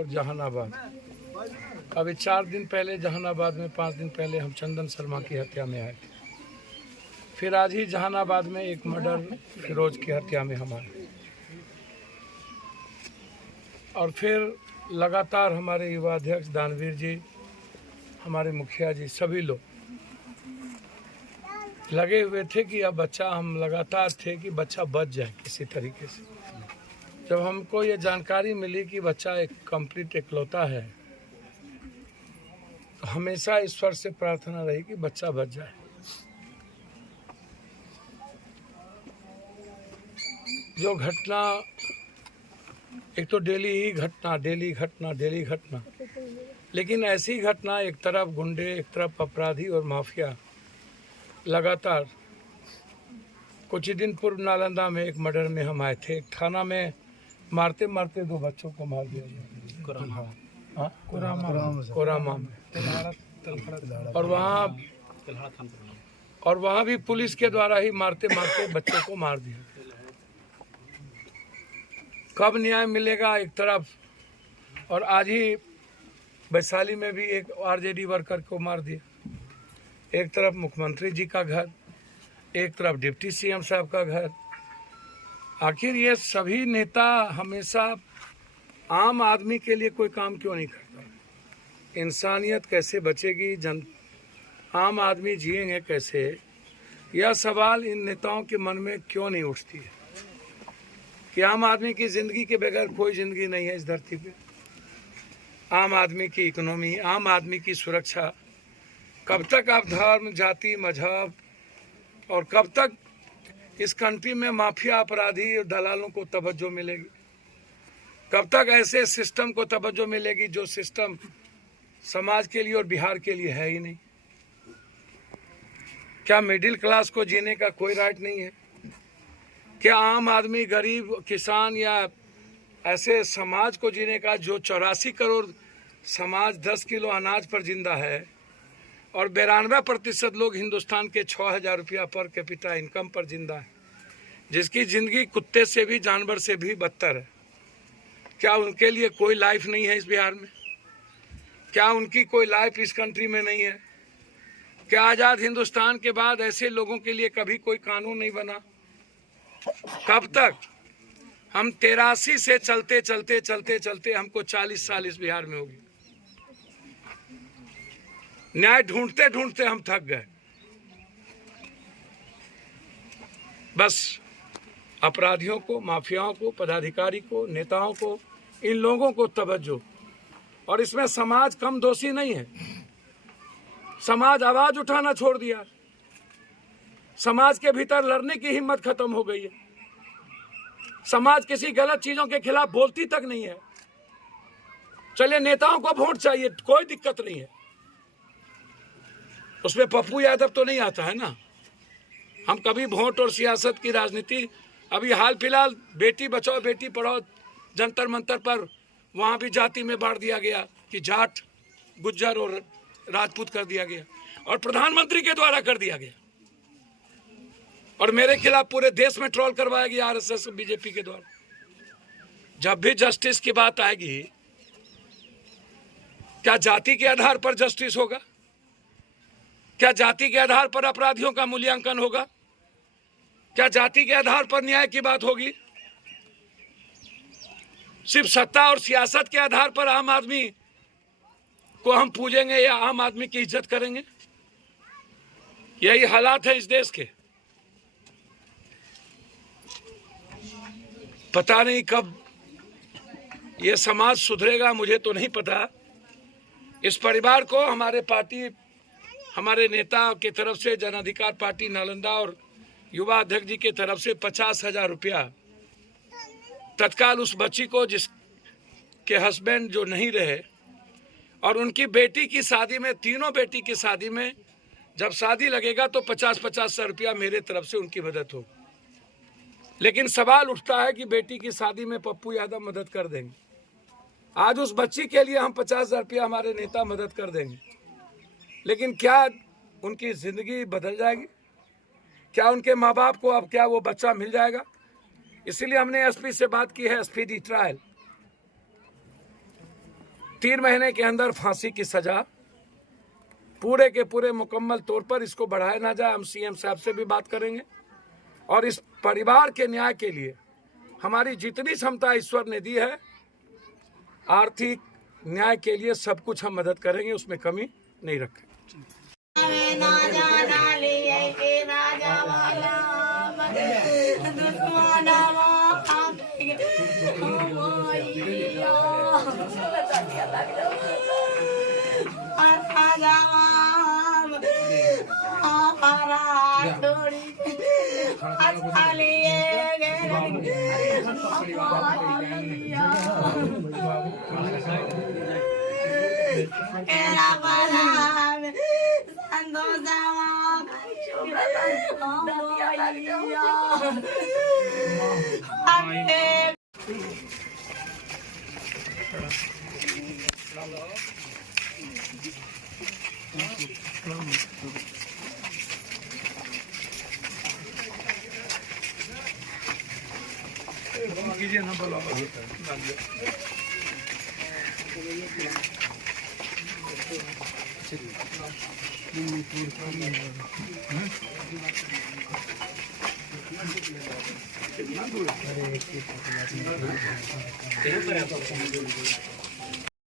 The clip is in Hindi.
और जहानाबाद। अभी 4 दिन पहले जहानाबाद में, 5 दिन पहले हम चंदन शर्मा की हत्या में आए थे। फिर आज ही जहानाबाद में एक मर्डर फिरोज की हत्या में हम आए। और फिर लगातार हमारे युवा अध्यक्ष दानवीर जी, हमारे मुखिया जी, सभी लोग लगे हुए थे कि अब बच्चा, हम लगातार थे कि बच्चा बच जाए किसी तरीके से। जब हमको ये जानकारी मिली कि बच्चा एक कंप्लीट इकलौता है, तो हमेशा ईश्वर से प्रार्थना रही कि बच्चा बच जाए। जो घटना, एक तो डेली घटना, लेकिन ऐसी घटना, एक तरफ गुंडे, एक तरफ अपराधी और माफिया लगातार। कुछ ही दिन पूर्व नालंदा में एक मर्डर में हम आए थे। थाना में मारते मारते 2 बच्चों को मार दिया गया कोरामा में। और वहाँ भी पुलिस के द्वारा ही मारते मारते बच्चों को मार दिया। कब न्याय मिलेगा एक तरफ, और आज ही वैशाली में भी एक आरजेडी वर्कर को मार दिया। एक तरफ मुख्यमंत्री जी का घर, एक तरफ डिप्टी सीएम साहब का घर। आखिर ये सभी नेता हमेशा आम आदमी के लिए कोई काम क्यों नहीं करता? इंसानियत कैसे बचेगी, आम आदमी जिएंगे कैसे? यह सवाल इन नेताओं के मन में क्यों नहीं उठती है कि आम आदमी की ज़िंदगी के बगैर कोई ज़िंदगी नहीं है इस धरती पे। आम आदमी की इकोनॉमी, आम आदमी की सुरक्षा, कब तक आप धर्म, जाति, मजहब, और कब तक इस कंट्री में माफिया, अपराधी और दलालों को तवज्जो मिलेगी? कब तक ऐसे सिस्टम को तवज्जो मिलेगी जो सिस्टम समाज के लिए और बिहार के लिए है ही नहीं? क्या मिडिल क्लास को जीने का कोई राइट नहीं है? क्या आम आदमी, गरीब, किसान या ऐसे समाज को जीने का जो 84 करोड़ समाज 10 किलो अनाज पर जिंदा है, और 92% लोग हिंदुस्तान के 6,000 रुपया पर कैपिटा इनकम पर जिंदा है, जिसकी ज़िंदगी कुत्ते से भी, जानवर से भी बदतर है? क्या उनके लिए कोई लाइफ नहीं है इस बिहार में? क्या उनकी कोई लाइफ इस कंट्री में नहीं है? क्या आज़ाद हिंदुस्तान के बाद ऐसे लोगों के लिए कभी कोई कानून नहीं बना? कब तक? हम 83 से चलते हमको 40 साल इस बिहार में हो गए। न्याय ढूंढते ढूंढते हम थक गए। बस अपराधियों को, माफियाओं को, पदाधिकारी को, नेताओं को, इन लोगों को तवज्जो। और इसमें समाज कम दोषी नहीं है। समाज आवाज उठाना छोड़ दिया। समाज के भीतर लड़ने की हिम्मत खत्म हो गई है। समाज किसी गलत चीजों के खिलाफ बोलती तक नहीं है। चलिए, नेताओं को वोट चाहिए, कोई दिक्कत नहीं है, उसमें पप्पू यादव तो नहीं आता है ना। हम कभी वोट और सियासत की राजनीति, अभी हाल फिलहाल बेटी बचाओ बेटी पढ़ाओ जंतर मंतर पर, वहाँ भी जाति में बांट दिया गया कि जाट, गुज्जर और राजपूत कर दिया गया, और प्रधानमंत्री के द्वारा कर दिया गया। और मेरे खिलाफ पूरे देश में ट्रोल करवाया गया आरएसएस, बीजेपी के द्वारा। जब भी जस्टिस की बात आएगी, क्या जाति के आधार पर जस्टिस होगा? क्या जाति के आधार पर अपराधियों का मूल्यांकन होगा? क्या जाति के आधार पर न्याय की बात होगी? सिर्फ सत्ता और सियासत के आधार पर आम आदमी को हम पूजेंगे या आम आदमी की इज्जत करेंगे? यही हालात है इस देश के। पता नहीं कब ये समाज सुधरेगा, मुझे तो नहीं पता। इस परिवार को हमारे पार्टी, हमारे नेता के तरफ से, जन अधिकार पार्टी नालंदा और युवा अध्यक्ष जी के तरफ से 50,000 रुपया तत्काल उस बच्ची को, जिसके हस्बैंड जो नहीं रहे, और उनकी बेटी की शादी में, तीनों बेटी की शादी में जब शादी लगेगा तो 50,000 रुपया मेरे तरफ से उनकी मदद हो। लेकिन सवाल उठता है कि बेटी की शादी में पप्पू यादव मदद कर देंगे। आज उस बच्ची के लिए हम 50,000 रुपया हमारे नेता मदद कर देंगे, लेकिन क्या उनकी जिंदगी बदल जाएगी? क्या उनके माँ बाप को अब क्या वो बच्चा मिल जाएगा? इसीलिए हमने एसपी से बात की है, स्पीडी ट्रायल। 3 महीने के अंदर फांसी की सजा, पूरे के पूरे मुकम्मल तौर पर इसको बढ़ाया ना जाए। हम सीएम साहब से भी बात करेंगे और इस परिवार के न्याय के लिए हमारी जितनी क्षमता ईश्वर ने दी है, आर्थिक न्याय के लिए सब कुछ हम मदद करेंगे, उसमें कमी नहीं रखें। कीजिए ना, बोलो। कितना दूर है?